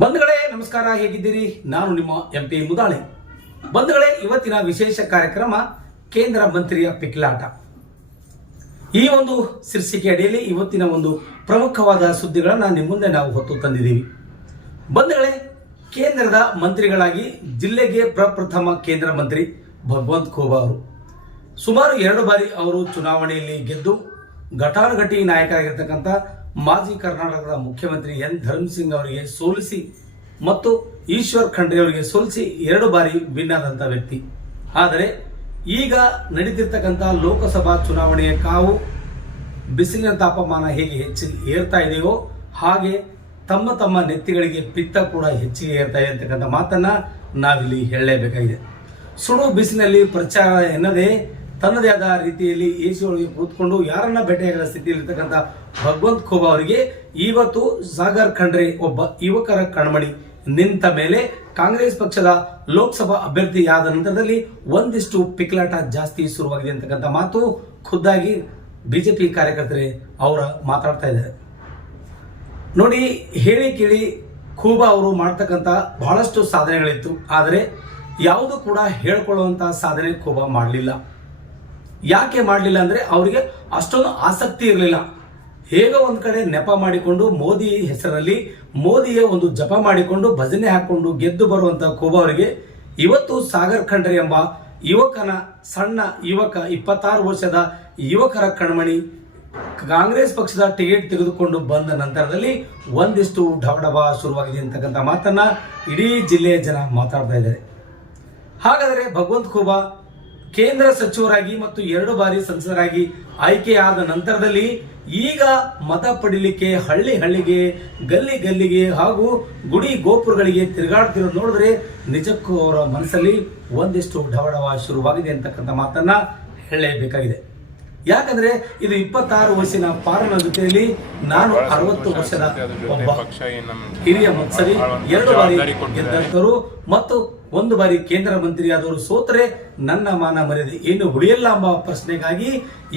ಬಂಧುಗಳೇ ನಮಸ್ಕಾರ, ಹೇಗಿದ್ದೀರಿ? ನಾನು ನಿಮ್ಮ MP ಮುದಾಳೆ. ಬಂಧುಗಳೇ, ಇವತ್ತಿನ ವಿಶೇಷ ಕಾರ್ಯಕ್ರಮ ಕೇಂದ್ರ ಮಂತ್ರಿಯ ಪಿಕ್ಲಾಟ. ಈ ಒಂದು ಶೀರ್ಷಿಕೆ ಅಡಿಯಲ್ಲಿ ಇವತ್ತಿನ ಒಂದು ಪ್ರಮುಖವಾದ ಸುದ್ದಿಗಳನ್ನು ನಿಮ್ಮ ಮುಂದೆ ನಾವು ಹೊತ್ತು ತಂದಿದ್ದೀವಿ. ಬಂಧುಗಳೇ, ಕೇಂದ್ರದ ಮಂತ್ರಿಗಳಾಗಿ ಜಿಲ್ಲೆಗೆ ಪ್ರಪ್ರಥಮ ಕೇಂದ್ರ ಮಂತ್ರಿ ಭಗವಂತ ಖೂಬಾ ಅವರು ಸುಮಾರು 2 ಬಾರಿ ಅವರು ಚುನಾವಣೆಯಲ್ಲಿ ಗೆದ್ದು ಘಟಾನುಘಟಿ ನಾಯಕರಾಗಿರ್ತಕ್ಕಂಥ ಮಾಜಿ ಕರ್ನಾಟಕದ ಮುಖ್ಯಮಂತ್ರಿ ಎನ್ ಧರ್ಮಸಿಂಗ್ ಅವರಿಗೆ ಸೋಲಿಸಿ ಮತ್ತು ಈಶ್ವರ್ ಖಂಡ್ರೆ ಅವರಿಗೆ ಸೋಲಿಸಿ 2 ಬಾರಿ ವಿನ್ ಆದಂಥ ವ್ಯಕ್ತಿ. ಆದರೆ ಈಗ ನಡೀತಿರ್ತಕ್ಕಂಥ ಲೋಕಸಭಾ ಚುನಾವಣೆಯ ಕಾವು ಬಿಸಿಲಿನ ತಾಪಮಾನ ಹೇಗೆ ಹೆಚ್ಚಿಗೆ ಏರ್ತಾ ಇದೆಯೋ ಹಾಗೆ ತಮ್ಮ ತಮ್ಮ ನೆತ್ತಿಗಳಿಗೆ ಪಿತ್ತ ಕೂಡ ಹೆಚ್ಚಿಗೆ ಏರ್ತಾ ಇದೆ ಅಂತಕ್ಕಂಥ ಮಾತನ್ನ ನಾವಿಲ್ಲಿ ಹೇಳಲೇಬೇಕಾಗಿದೆ. ಸುಡು ಬಿಸಿಲಿನಲ್ಲಿ ಪ್ರಚಾರ ಎನ್ನದೇ ತನ್ನದೇ ಆದ ರೀತಿಯಲ್ಲಿ ಎಸಿ ಒಳಗೆ ಕೂತ್ಕೊಂಡು ಯಾರನ್ನ ಭೇಟಿಯಾಗದ ಸ್ಥಿತಿಯಲ್ಲಿರ್ತಕ್ಕಂಥ ಭಗವಂತ ಖೂಬಾ ಅವರಿಗೆ ಇವತ್ತು ಸಾಗರ್ ಖಂಡ್ರೆ ಒಬ್ಬ ಯುವಕರ ಕಣ್ಮಣಿ ನಿಂತ ಮೇಲೆ ಕಾಂಗ್ರೆಸ್ ಪಕ್ಷದ ಲೋಕಸಭಾ ಅಭ್ಯರ್ಥಿಯಾದ ನಂತರದಲ್ಲಿ ಒಂದಿಷ್ಟು ಪಿಕ್ಲಾಟ ಜಾಸ್ತಿ ಶುರುವಾಗಿದೆ ಅಂತಕ್ಕಂಥ ಮಾತು ಖುದ್ದಾಗಿ ಬಿಜೆಪಿ ಕಾರ್ಯಕರ್ತರೇ ಅವರ ಮಾತಾಡ್ತಾ ಇದ್ದಾರೆ. ನೋಡಿ, ಹೇಳಿ ಕೇಳಿ ಖೂಬಾ ಅವರು ಮಾಡ್ತಕ್ಕಂಥ ಬಹಳಷ್ಟು ಸಾಧನೆಗಳಿತ್ತು. ಆದರೆ ಯಾವುದು ಕೂಡ ಹೇಳ್ಕೊಳ್ಳುವಂತ ಸಾಧನೆ ಖೂಬಾ ಮಾಡಲಿಲ್ಲ. ಯಾಕೆ ಮಾಡಲಿಲ್ಲ ಅಂದ್ರೆ ಅವರಿಗೆ ಅಷ್ಟೊಂದು ಆಸಕ್ತಿ ಇರಲಿಲ್ಲ. ಹೇಗೋ ಒಂದ್ ಕಡೆ ನೆಪ ಮಾಡಿಕೊಂಡು ಮೋದಿ ಹೆಸರಲ್ಲಿ ಮೋದಿಯ ಒಂದು ಜಪ ಮಾಡಿಕೊಂಡು ಭಜನೆ ಹಾಕೊಂಡು ಗೆದ್ದು ಬರುವಂತ ಖೂಬಾ ಅವರಿಗೆ ಇವತ್ತು ಸಾಗರ್ ಖಂಡ್ರೆ ಎಂಬ ಯುವಕನ ಸಣ್ಣ ಯುವಕ 26 ವರ್ಷದ ಯುವಕರ ಕಣ್ಮಣಿ ಕಾಂಗ್ರೆಸ್ ಪಕ್ಷದ ಟಿಕೆಟ್ ತೆಗೆದುಕೊಂಡು ಬಂದ ನಂತರದಲ್ಲಿ ಒಂದಿಷ್ಟು ಢವಢವ ಶುರುವಾಗಿದೆ ಅಂತಕ್ಕಂಥ ಮಾತನ್ನ ಇಡೀ ಜಿಲ್ಲೆಯ ಜನ ಮಾತಾಡ್ತಾ ಇದ್ದಾರೆ. ಹಾಗಾದರೆ ಭಗವಂತ ಖೂಬಾ ಕೇಂದ್ರ ಸಚಿವರಾಗಿ ಮತ್ತು 2 ಬಾರಿ ಸಂಸದರಾಗಿ ಆಯ್ಕೆಯಾದ ನಂತರದಲ್ಲಿ ಈಗ ಮತ ಪಡಿಲಿಕ್ಕೆ ಹಳ್ಳಿ ಹಳ್ಳಿಗೆ ಗಲ್ಲಿ ಗಲ್ಲಿಗೆ ಹಾಗೂ ಗುಡಿ ಗೋಪುರಗಳಿಗೆ ತಿರುಗಾಡ್ತಿರೋದು ನೋಡಿದ್ರೆ ನಿಜಕ್ಕೂ ಅವರ ಮನಸ್ಸಲ್ಲಿ ಒಂದಿಷ್ಟು ಢವಢವ ಶುರುವಾಗಿದೆ ಅಂತಕ್ಕಂಥ ಮಾತನ್ನ ಹೇಳಲೇಬೇಕಾಗಿದೆ. ಯಾಕಂದ್ರೆ ಇದು 26 ವರ್ಷದ ಪಾರನ ಜೊತೆಯಲ್ಲಿ ನಾನು 60 ವರ್ಷದ ಒಬ್ಬ ಹಿರಿಯ ಮತ್ಸರಿ, 2 ಬಾರಿ ಗೆದ್ದಂತರು ಮತ್ತು 1 ಬಾರಿ ಕೇಂದ್ರ ಮಂತ್ರಿಯಾದವರು ಸೋತರೆ ನನ್ನ ಮಾನ ಮರ್ಯಾದೆ ಏನು ಉಳಿಯಲ್ಲ ಎಂಬ ಪ್ರಶ್ನೆಗಾಗಿ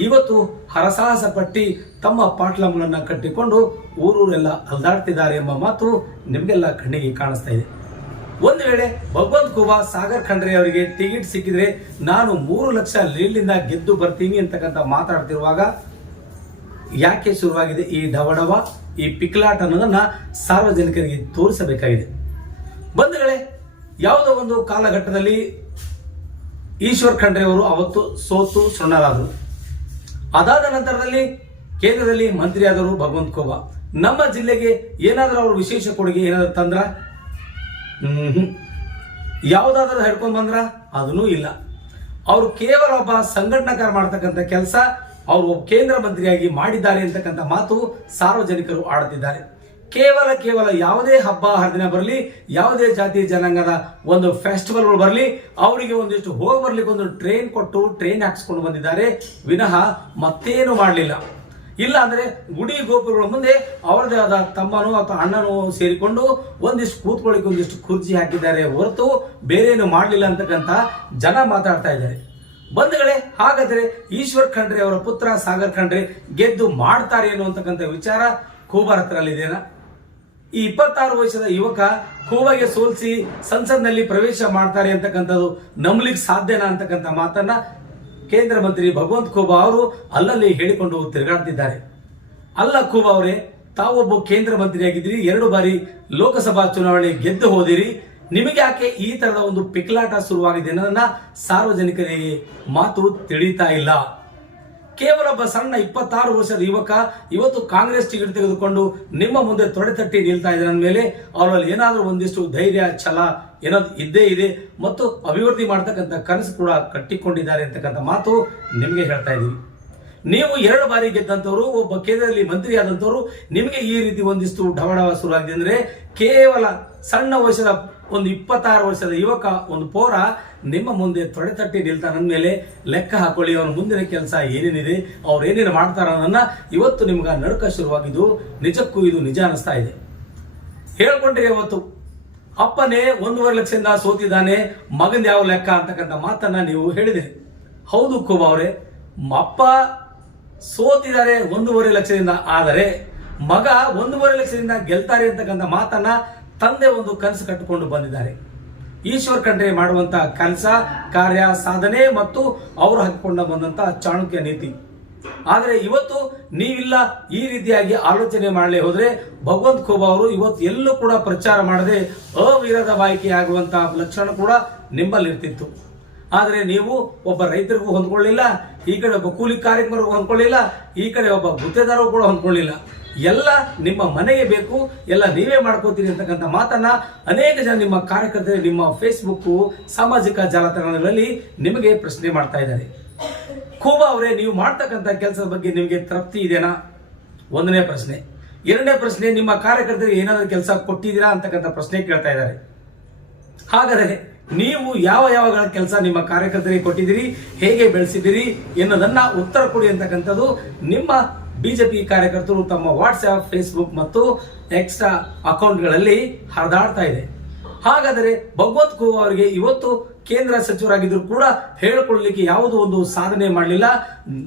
ಇವತ್ತು ಹರಸಾಹಸ ಪಟ್ಟಿ ತಮ್ಮ ಪಾಟ್ಲಮ್ಮನನ್ನ ಕಟ್ಟಿಕೊಂಡು ಊರೂರೆಲ್ಲ ಅಲ್ದಾಡ್ತಿದ್ದಾರೆ ಎಂಬ ಮಾತು ನಿಮಗೆಲ್ಲ ಕಣ್ಣಿಗೆ ಕಾಣಿಸ್ತಾ ಇದೆ. ಒಂದು ವೇಳೆ ಭಗವಂತ ಖೂಬಾ ಸಾಗರ್ ಖಂಡ್ರೆ ಅವರಿಗೆ ಟಿಕೆಟ್ ಸಿಕ್ಕಿದ್ರೆ ನಾನು 3 ಲಕ್ಷ ಲೀಡ್ನಿಂದ ಗೆದ್ದು ಬರ್ತೀನಿ ಅಂತಕ್ಕಂಥ ಮಾತಾಡ್ತಿರುವಾಗ ಯಾಕೆ ಶುರುವಾಗಿದೆ ಈ ಢವಢವ, ಈ ಪಿಕ್ಲಾಟ ಅನ್ನೋದನ್ನ ಸಾರ್ವಜನಿಕರಿಗೆ ತೋರಿಸಬೇಕಾಗಿದೆ. ಬಂಧುಗಳೇ, ಯಾವುದೋ ಒಂದು ಕಾಲಘಟ್ಟದಲ್ಲಿ ಈಶ್ವರ್ ಖಂಡ್ರೆ ಅವರು ಅವತ್ತು ಸೋತು ಸುಣ್ಣರಾದರು. ಅದಾದ ನಂತರದಲ್ಲಿ ಕೇಂದ್ರದಲ್ಲಿ ಮಂತ್ರಿಯಾದರು ಭಗವಂತ ಖೂಬಾ. ನಮ್ಮ ಜಿಲ್ಲೆಗೆ ಏನಾದರೂ ಅವರು ವಿಶೇಷ ಕೊಡುಗೆ ಏನಾದರೂ ತಂದ್ರ? ಯಾವುದಾದ್ರೂ ಹೇಳ್ಕೊಂಡು ಬಂದ್ರ? ಅದನ್ನೂ ಇಲ್ಲ. ಅವರು ಕೇವಲ ಒಬ್ಬ ಸಂಘಟನಾಕಾರ ಮಾಡ್ತಕ್ಕಂಥ ಕೆಲಸ ಅವರು ಕೇಂದ್ರ ಮಂತ್ರಿಯಾಗಿ ಮಾಡಿದ್ದಾರೆ ಅಂತಕ್ಕಂಥ ಮಾತು ಸಾರ್ವಜನಿಕರು ಆಡುತ್ತಿದ್ದಾರೆ. ಕೇವಲ ಯಾವುದೇ ಹಬ್ಬ ಹರಿದಿನ ಬರಲಿ, ಯಾವುದೇ ಜಾತಿ ಜನಾಂಗದ ಒಂದು ಫೆಸ್ಟಿವಲ್ಗಳು ಬರಲಿ, ಅವರಿಗೆ ಒಂದಿಷ್ಟು ಹೋಗಿ ಬರ್ಲಿಕ್ಕೆ ಒಂದು ಟ್ರೈನ್ ಕೊಟ್ಟು ಟ್ರೈನ್ ಹಾಕ್ಸ್ಕೊಂಡು ಬಂದಿದ್ದಾರೆ ವಿನಃ ಮತ್ತೇನು ಮಾಡಲಿಲ್ಲ. ಇಲ್ಲ ಅಂದ್ರೆ ಗುಡಿ ಗೋಪುರಗಳ ಮುಂದೆ ಅವರದೇ ಆದ ತಮ್ಮನೋ ಅಥವಾ ಅಣ್ಣನೋ ಸೇರಿಕೊಂಡು ಒಂದಿಷ್ಟು ಕೂತ್ಕೊಳ್ಳಿಕ್ಕೆ ಒಂದಿಷ್ಟು ಕುರ್ಚಿ ಹಾಕಿದ್ದಾರೆ ಹೊರತು ಬೇರೇನು ಮಾಡಲಿಲ್ಲ ಅಂತಕ್ಕಂಥ ಜನ ಮಾತಾಡ್ತಾ ಇದ್ದಾರೆ. ಬಂಧುಗಳೇ, ಹಾಗಾದ್ರೆ ಈಶ್ವರ್ ಖಂಡ್ರೆ ಅವರ ಪುತ್ರ ಸಾಗರ್ ಖಂಡ್ರೆ ಗೆದ್ದು ಮಾಡ್ತಾರೆ ಅನ್ನುವಂತಕ್ಕಂಥ ವಿಚಾರ ಖೂಬಾ ಹತ್ರಲ್ಲಿದೆನಾ? ಈ 26 ವರ್ಷದ ಯುವಕ ಖೂಬಾಗೆ ಸೋಲಿಸಿ ಸಂಸತ್ನಲ್ಲಿ ಪ್ರವೇಶ ಮಾಡ್ತಾರೆ ಅಂತಕ್ಕಂಥದ್ದು ನಂಬಲಿಕ್ಕೆ ಸಾಧ್ಯನಾ ಅಂತಕ್ಕಂಥ ಮಾತನ್ನ ಕೇಂದ್ರ ಮಂತ್ರಿ ಭಗವಂತ ಖೂಬಾ ಅವರು ಅಲ್ಲಲ್ಲಿ ಹೇಳಿಕೊಂಡು ತಿರುಗಾಡ್ತಿದ್ದಾರೆ. ಅಲ್ಲ ಖೂಬಾ ಅವರೇ, ತಾವೊಬ್ಬ ಕೇಂದ್ರ ಮಂತ್ರಿಯಾಗಿದ್ದೀರಿ, 2 ಬಾರಿ ಲೋಕಸಭಾ ಚುನಾವಣೆ ಗೆದ್ದು ಹೋದಿರಿ, ನಿಮಗೆ ಯಾಕೆ ಈ ತರದ ಒಂದು ಪಿಕ್ಲಾಟ ಶುರುವಾಗಿದೆ ಅನ್ನೋದನ್ನ ಸಾರ್ವಜನಿಕರಿಗೆ ಮಾತು ತಿಳಿತಾ ಇಲ್ಲ. ಕೇವಲ ಒಬ್ಬ ಸಣ್ಣ 26 ವರ್ಷದ ಯುವಕ ಇವತ್ತು ಕಾಂಗ್ರೆಸ್ ಟಿಕೆಟ್ ತೆಗೆದುಕೊಂಡು ನಿಮ್ಮ ಮುಂದೆ ತೊಡೆ ತಟ್ಟಿ ನಿಲ್ತಾ ಇದ್ದಾರೆ ಮೇಲೆ ಅವರಲ್ಲಿ ಏನಾದರೂ ಒಂದಿಷ್ಟು ಧೈರ್ಯ, ಛಲ ಏನೋ ಇದ್ದೇ ಇದೆ ಮತ್ತು ಅಭಿವೃದ್ಧಿ ಮಾಡ್ತಕ್ಕಂಥ ಕನಸು ಕೂಡ ಕಟ್ಟಿಕೊಂಡಿದ್ದಾರೆ ಅಂತಕ್ಕಂಥ ಮಾತು ನಿಮಗೆ ಹೇಳ್ತಾ ಇದೀವಿ. ನೀವು 2 ಬಾರಿ ಗೆದ್ದಂಥವ್ರು, ಒಬ್ಬ ಕೇಂದ್ರದಲ್ಲಿ ಮಂತ್ರಿ ಆದಂಥವ್ರು, ನಿಮಗೆ ಈ ರೀತಿ ಒಂದಿಷ್ಟು ಢವಢವ ಶುರುವಾಗಿದೆ ಅಂದ್ರೆ ಕೇವಲ ಸಣ್ಣ ವಯಸ್ಸದ ಒಂದು 26 ವರ್ಷದ ಯುವಕ, ಒಂದು ಪೋರ ನಿಮ್ಮ ಮುಂದೆ ತೊಡೆ ತಟ್ಟಿ ನಿಲ್ತಾನ ಮೇಲೆ ಲೆಕ್ಕ ಹಾಕೊಳ್ಳಿ ಅವನ ಮುಂದಿನ ಕೆಲಸ ಏನೇನಿದೆ, ಅವ್ರು ಏನೇನು ಮಾಡ್ತಾರ ಅನ್ನೋದನ್ನ ಇವತ್ತು ನಿಮ್ಗೆ ನಡುಕ ಶುರುವಾಗಿದ್ದು ನಿಜಕ್ಕೂ ಇದು ನಿಜ ಅನಿಸ್ತಾ ಇದೆ. ಹೇಳ್ಕೊಂಡ್ರೆ ಇವತ್ತು ಅಪ್ಪನೇ 1.5 ಲಕ್ಷದಿಂದ ಸೋತಿದ್ದಾನೆ, ಮಗಂದ ಯಾವ ಲೆಕ್ಕ ಅಂತಕ್ಕಂಥ ಮಾತನ್ನ ನೀವು ಹೇಳಿದಿರಿ. ಹೌದು ಖೂಬಾ ಅವರೇ, ಅಪ್ಪ ಸೋತಿದ್ದಾರೆ 1.5 ಲಕ್ಷದಿಂದ, ಆದರೆ ಮಗ 1.5 ಲಕ್ಷದಿಂದ ಗೆಲ್ತಾರೆ ಅಂತಕ್ಕಂಥ ಮಾತನ್ನ ತಂದೆ ಒಂದು ಕನಸು ಕಟ್ಟಿಕೊಂಡು ಬಂದಿದ್ದಾರೆ. ಈಶ್ವರ್ ಖಂಡ್ರೆ ಮಾಡುವಂತಹ ಕೆಲಸ ಕಾರ್ಯ ಸಾಧನೆ ಮತ್ತು ಅವರು ಹಾಕಿಕೊಂಡ ಬಂದಂತಹ ಚಾಣಕ್ಯ ನೀತಿ. ಆದರೆ ಇವತ್ತು ನೀವಿಲ್ಲ ಈ ರೀತಿಯಾಗಿ ಆಲೋಚನೆ ಮಾಡಲೇ ಹೋದ್ರೆ ಭಗವಂತ ಖೂಬಾ ಅವರು ಇವತ್ತು ಎಲ್ಲೂ ಕೂಡ ಪ್ರಚಾರ ಮಾಡದೆ ಅವಿರತವಾಯಿಕೆ ಆಗುವಂತಹ ಲಕ್ಷಣ ಕೂಡ ನಿಮ್ಮಲ್ಲಿ ಇರ್ತಿತ್ತು. ಆದರೆ ನೀವು ಒಬ್ಬ ರೈತರಿಗೂ ಹೊಂದ್ಕೊಳ್ಳಿಲ್ಲ, ಈ ಕಡೆ ಒಬ್ಬ ಕೂಲಿ ಕಾರ್ಮಿಕರಿಗೂ ಹೊಂದ್ಕೊಳ್ಳಿಲ್ಲ, ಈ ಕಡೆ ಒಬ್ಬ ಗುತ್ತೇದಾರರು ಕೂಡ ಹೊಂದ್ಕೊಳ್ಳಿಲ್ಲ. ಎಲ್ಲ ನಿಮ್ಮ ಮನೆಗೆ ಬೇಕು, ಎಲ್ಲ ನೀವೇ ಮಾಡ್ಕೋತೀರಿ ಅಂತಕ್ಕಂಥ ಮಾತನ್ನ ಅನೇಕ ಜನ ನಿಮ್ಮ ಕಾರ್ಯಕರ್ತರು ನಿಮ್ಮ ಫೇಸ್ಬುಕ್ ಸಾಮಾಜಿಕ ಜಾಲತಾಣಗಳಲ್ಲಿ ನಿಮಗೆ ಪ್ರಶ್ನೆ ಮಾಡ್ತಾ ಇದ್ದಾರೆ. ಖೂಬಾ ಅವರೇ, ನೀವು ಮಾಡ್ತಕ್ಕಂಥ ಕೆಲಸದ ಬಗ್ಗೆ ನಿಮಗೆ ತೃಪ್ತಿ ಇದೆನಾ? ಒಂದನೇ ಪ್ರಶ್ನೆ. ಎರಡನೇ ಪ್ರಶ್ನೆ, ನಿಮ್ಮ ಕಾರ್ಯಕರ್ತರಿಗೆ ಏನಾದರೂ ಕೆಲಸ ಕೊಟ್ಟಿದ್ದೀರಾ ಅಂತಕ್ಕಂಥ ಪ್ರಶ್ನೆ ಕೇಳ್ತಾ ಇದ್ದಾರೆ. ಹಾಗಾದರೆ ನೀವು ಯಾವ ಕೆಲಸ ನಿಮ್ಮ ಕಾರ್ಯಕರ್ತರಿಗೆ ಕೊಟ್ಟಿದ್ದೀರಿ, ಹೇಗೆ ಬೆಳೆಸಿದ್ದೀರಿ ಎನ್ನುವುದನ್ನ ಉತ್ತರ ಕೊಡಿ ಅಂತಕ್ಕಂಥದ್ದು ನಿಮ್ಮ ಬಿಜೆಪಿ ಕಾರ್ಯಕರ್ತರು ತಮ್ಮ ವಾಟ್ಸ್ಆಪ್, ಫೇಸ್ಬುಕ್ ಮತ್ತು ಎಕ್ಸ್ಟ್ರಾ ಅಕೌಂಟ್ಗಳಲ್ಲಿ ಹರಿದಾಡ್ತಾ ಇದೆ. ಹಾಗಾದರೆ ಭಗವಂತ ಖೂಬಾ ಅವರಿಗೆ ಇವತ್ತು ಕೇಂದ್ರ ಸಚಿವರಾಗಿದ್ರು ಕೂಡ ಹೇಳಿಕೊಳ್ಳಲಿಕ್ಕೆ ಯಾವುದೋ ಒಂದು ಸಾಧನೆ ಮಾಡಲಿಲ್ಲ.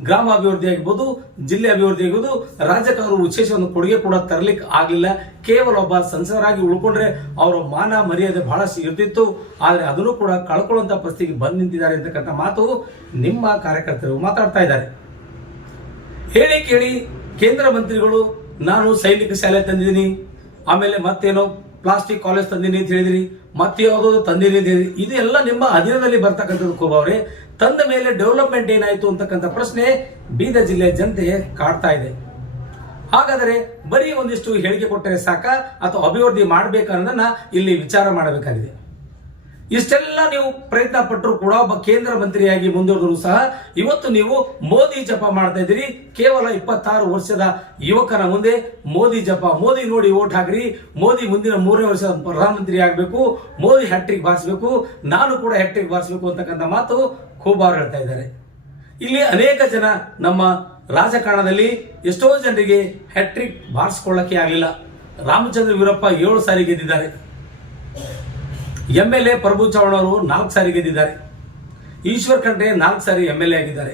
ಗ್ರಾಮಾಭಿವೃದ್ಧಿ ಆಗಿರ್ಬೋದು, ಜಿಲ್ಲೆ ಅಭಿವೃದ್ಧಿ ಆಗಿರ್ಬೋದು, ರಾಜ್ಯಕ್ಕೆ ಅವರು ವಿಶೇಷ ಒಂದು ಕೊಡುಗೆ ಕೂಡ ತರಲಿಕ್ಕೆ ಆಗಲಿಲ್ಲ. ಕೇವಲ ಒಬ್ಬ ಸಂಸದರಾಗಿ ಉಳ್ಕೊಂಡ್ರೆ ಅವರ ಮಾನ ಮರ್ಯಾದೆ ಬಹಳಷ್ಟು ಇರ್ತಿತ್ತು. ಆದರೆ ಅದನ್ನು ಕೂಡ ಕಳ್ಕೊಳ್ಳುವಂತ ಪರಿಸ್ಥಿತಿಗೆ ಬಂದು ನಿಂತಿದ್ದಾರೆ ಅಂತಕ್ಕಂಥ ಮಾತು ನಿಮ್ಮ ಕಾರ್ಯಕರ್ತರು ಮಾತಾಡ್ತಾ ಇದ್ದಾರೆ. ಹೇಳಿ ಕೇಳಿ ಕೇಂದ್ರ ಮಂತ್ರಿಗಳು ನಾನು ಸೈನಿಕ ಶಾಲೆ ತಂದಿದ್ದೀನಿ, ಆಮೇಲೆ ಮತ್ತೇನೋ ಪ್ಲಾಸ್ಟಿಕ್ ಕಾಲೇಜ್ ತಂದಿನಿ ಅಂತ ಹೇಳಿದ್ರಿ, ಮತ್ತೆ ಯಾವುದೋ ತಂದಿನಿ ಅಂತ ಹೇಳಿದ್ರಿ. ಇದು ಎಲ್ಲ ನಿಮ್ಮ ಅಧೀನದಲ್ಲಿ ಬರ್ತಕ್ಕಂಥದ್ದು. ಖೂಬಾ ಅವರೇ, ತಂದ ಮೇಲೆ ಡೆವಲಪ್ಮೆಂಟ್ ಏನಾಯ್ತು ಅಂತಕ್ಕಂಥ ಪ್ರಶ್ನೆ ಬೀದರ್ ಜಿಲ್ಲೆಯ ಜನತೆ ಕಾಡ್ತಾ ಇದೆ. ಹಾಗಾದರೆ ಬರೀ ಒಂದಿಷ್ಟು ಹೇಳಿಕೆ ಕೊಟ್ಟರೆ ಸಾಕ ಅಥವಾ ಅಭಿವೃದ್ಧಿ ಮಾಡಬೇಕನ್ನೋದನ್ನ ಇಲ್ಲಿ ವಿಚಾರ ಮಾಡಬೇಕಾಗಿದೆ. ಇಷ್ಟೆಲ್ಲ ನೀವು ಪ್ರಯತ್ನ ಪಟ್ಟರು ಕೂಡ ಒಬ್ಬ ಕೇಂದ್ರ ಮಂತ್ರಿಯಾಗಿ ಮುಂದುವರೆದರೂ ಸಹ ಇವತ್ತು ನೀವು ಮೋದಿ ಜಪ ಮಾಡ್ತಾ ಇದ್ದೀರಿ. ಕೇವಲ 26 ವರ್ಷದ ಯುವಕನ ಮುಂದೆ ಮೋದಿ ಜಪ, ಮೋದಿ ನೋಡಿ ಓಟ್ ಹಾಕ್ರಿ, ಮೋದಿ ಮುಂದಿನ 3ನೇ ವರ್ಷದ ಪ್ರಧಾನಮಂತ್ರಿ ಆಗಬೇಕು, ಮೋದಿ ಹ್ಯಾಟ್ರಿಕ್ ಬಾರಿಸಬೇಕು, ನಾನು ಕೂಡ ಹ್ಯಾಟ್ರಿಕ್ ಬಾರಿಸಬೇಕು ಅಂತಕ್ಕಂಥ ಮಾತು ಖೂಬಾ ಅವರು ಹೇಳ್ತಾ ಇದ್ದಾರೆ. ಇಲ್ಲಿ ಅನೇಕ ಜನ ನಮ್ಮ ರಾಜಕಾರಣದಲ್ಲಿ ಎಷ್ಟೋ ಜನರಿಗೆ ಹ್ಯಾಟ್ರಿಕ್ ಬಾರಿಸ್ಕೊಳ್ಳಕ್ಕೆ ಆಗಲಿಲ್ಲ. ರಾಮಚಂದ್ರ ವೀರಪ್ಪ 7 ಸಾರಿ ಗೆದ್ದಿದ್ದಾರೆ. MLA ಪ್ರಭು ಚೌಹಾಣ್ ಅವರು 4 ಸಾರಿ ಗೆದ್ದಿದ್ದಾರೆ. ಈಶ್ವರ್ ಖಂಡ್ರೆ 4 ಸಾರಿ MLA ಆಗಿದ್ದಾರೆ.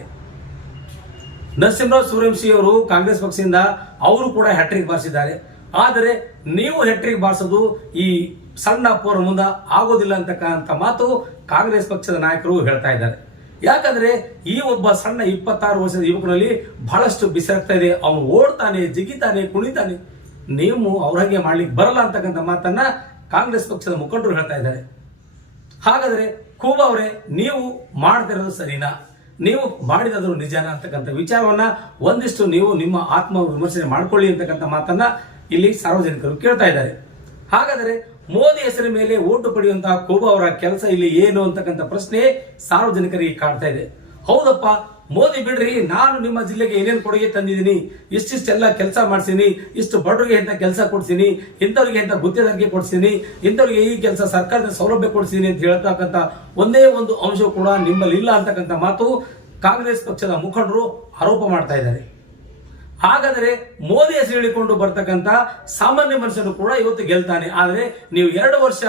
ನರಸಿಂಹರಾವ್ ಸೂರ್ಯವಂಶಿ ಅವರು ಕಾಂಗ್ರೆಸ್ ಪಕ್ಷದಿಂದ ಅವರು ಕೂಡ ಹ್ಯಾಟ್ರಿಕ್ ಬಾರಿಸಿದ್ದಾರೆ. ಆದರೆ ನೀವು ಹ್ಯಾಟ್ರಿಕ್ ಬಾರಿಸೋದು ಈ ಸಣ್ಣ ಪೋರ ಮುಂದೆ ಆಗೋದಿಲ್ಲ ಅಂತಕ್ಕಂಥ ಮಾತು ಕಾಂಗ್ರೆಸ್ ಪಕ್ಷದ ನಾಯಕರು ಹೇಳ್ತಾ ಇದ್ದಾರೆ. ಯಾಕಂದ್ರೆ ಈ ಒಬ್ಬ ಸಣ್ಣ 26 ವರ್ಷದ ಯುವಕರಲ್ಲಿ ಬಹಳಷ್ಟು ಬಿಸಿರಾಗ್ತಾ ಇದೆ. ಅವನು ಓಡ್ತಾನೆ, ಜಿಗಿತಾನೆ, ಕುಣಿತಾನೆ, ನೀವು ಅವ್ರಿಗೆ ಮಾಡ್ಲಿಕ್ಕೆ ಬರಲ್ಲ ಅಂತಕ್ಕಂಥ ಮಾತನ್ನ ಕಾಂಗ್ರೆಸ್ ಪಕ್ಷದ ಮುಖಂಡರು ಹೇಳ್ತಾ ಇದ್ದಾರೆ. ಹಾಗಾದ್ರೆ ಖೂಬಾ ಅವರೇ, ನೀವು ಮಾಡ್ತಿರೋದು ಸರಿನಾ, ನೀವು ಮಾಡಿದಾದ್ರು ನಿಜಾನ ಅಂತಕ್ಕಂಥ ವಿಚಾರವನ್ನ ಒಂದಿಷ್ಟು ನೀವು ನಿಮ್ಮ ಆತ್ಮ ವಿಮರ್ಶನೆ ಮಾಡ್ಕೊಳ್ಳಿ ಅಂತಕ್ಕಂಥ ಮಾತನ್ನ ಇಲ್ಲಿ ಸಾರ್ವಜನಿಕರು ಕೇಳ್ತಾ ಇದ್ದಾರೆ. ಹಾಗಾದರೆ ಮೋದಿ ಹೆಸರಿನ ಮೇಲೆ ಓಟು ಪಡೆಯುವಂತಹ ಖೂಬಾ ಅವರ ಕೆಲಸ ಇಲ್ಲಿ ಏನು ಅಂತಕ್ಕಂಥ ಪ್ರಶ್ನೆ ಸಾರ್ವಜನಿಕರಿಗೆ ಕಾಡ್ತಾ ಇದೆ. ಹೌದಪ್ಪ, ಮೋದಿ ಬಿಡ್ರಿ, ನಾನು ನಿಮ್ಮ ಜಿಲ್ಲೆಗೆ ಏನೇನು ಕೊಡುಗೆ ತಂದಿದ್ದೀನಿ, ಇಷ್ಟಿಷ್ಟೆಲ್ಲ ಕೆಲಸ ಮಾಡಿಸಿನಿ, ಇಷ್ಟು ಬಡವರಿಗೆ ಇಂಥ ಕೆಲಸ ಕೊಡ್ತೀನಿ, ಇಂಥವ್ರಿಗೆ ಇಂಥ ಗುತ್ತೇದಾರಿಗೆ ಕೊಡ್ತೀನಿ, ಇಂಥವ್ರಿಗೆ ಈ ಕೆಲಸ ಸರ್ಕಾರದ ಸೌಲಭ್ಯ ಕೊಡ್ತೀನಿ ಅಂತ ಹೇಳ್ತಕ್ಕಂಥ ಒಂದೇ ಒಂದು ಅಂಶ ಕೂಡ ನಿಮ್ಮಲ್ಲಿ ಇಲ್ಲ ಅಂತಕ್ಕಂಥ ಮಾತು ಕಾಂಗ್ರೆಸ್ ಪಕ್ಷದ ಮುಖಂಡರು ಆರೋಪ ಮಾಡ್ತಾ ಇದ್ದಾರೆ. ಹಾಗಾದರೆ ಮೋದಿ ಹೆಸರು ಹೇಳಿಕೊಂಡು ಬರ್ತಕ್ಕಂಥ ಸಾಮಾನ್ಯ ಮನುಷ್ಯನು ಕೂಡ ಇವತ್ತು ಗೆಲ್ತಾನೆ. ಆದರೆ ನೀವು 2 ವರ್ಷ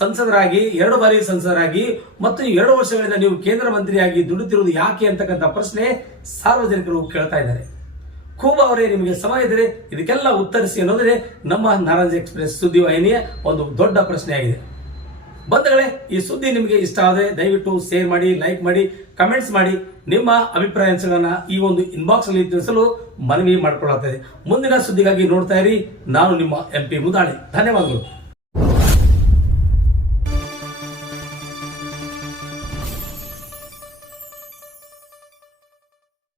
ಸಂಸದರಾಗಿ, 2 ಬಾರಿ ಸಂಸದರಾಗಿ ಮತ್ತು 2 ವರ್ಷಗಳಿಂದ ನೀವು ಕೇಂದ್ರ ಮಂತ್ರಿಯಾಗಿ ದುಡಿತಿರುವುದು ಯಾಕೆ ಅಂತಕ್ಕಂಥ ಪ್ರಶ್ನೆ ಸಾರ್ವಜನಿಕರು ಕೇಳ್ತಾ ಇದ್ದಾರೆ. ಖೂಬಾ ಅವರೇ, ನಿಮಗೆ ಸಮಯ ಇದ್ದರೆ ಇದಕ್ಕೆಲ್ಲ ಉತ್ತರಿಸಿ ಅನ್ನೋದ್ರೆ ನಮ್ಮ ನಾರಾಜ್ ಎಕ್ಸ್ಪ್ರೆಸ್ ಸುದ್ದಿ ವಾಹಿನಿಯ ಒಂದು ದೊಡ್ಡ ಪ್ರಶ್ನೆ ಆಗಿದೆ. ಬಂಧುಗಳೇ, ಈ ಸುದ್ದಿ ನಿಮಗೆ ಇಷ್ಟ ಆದರೆ ದಯವಿಟ್ಟು ಶೇರ್ ಮಾಡಿ, ಲೈಕ್ ಮಾಡಿ, ಕಮೆಂಟ್ಸ್ ಮಾಡಿ. ನಿಮ್ಮ ಅಭಿಪ್ರಾಯಗಳನ್ನ ಈ ಒಂದು ಇನ್ಬಾಕ್ಸ್ ಅಲ್ಲಿ ತಿಳಿಸಲು ಮನವಿ ಮಾಡಿಕೊಳ್ಳುತ್ತದೆ. ಮುಂದಿನ ಸುದ್ದಿಗಾಗಿ ನೋಡ್ತಾ ಇರಿ. ನಾನು ನಿಮ್ಮ MP ಮುದಾಳಿ. ಧನ್ಯವಾದಗಳು.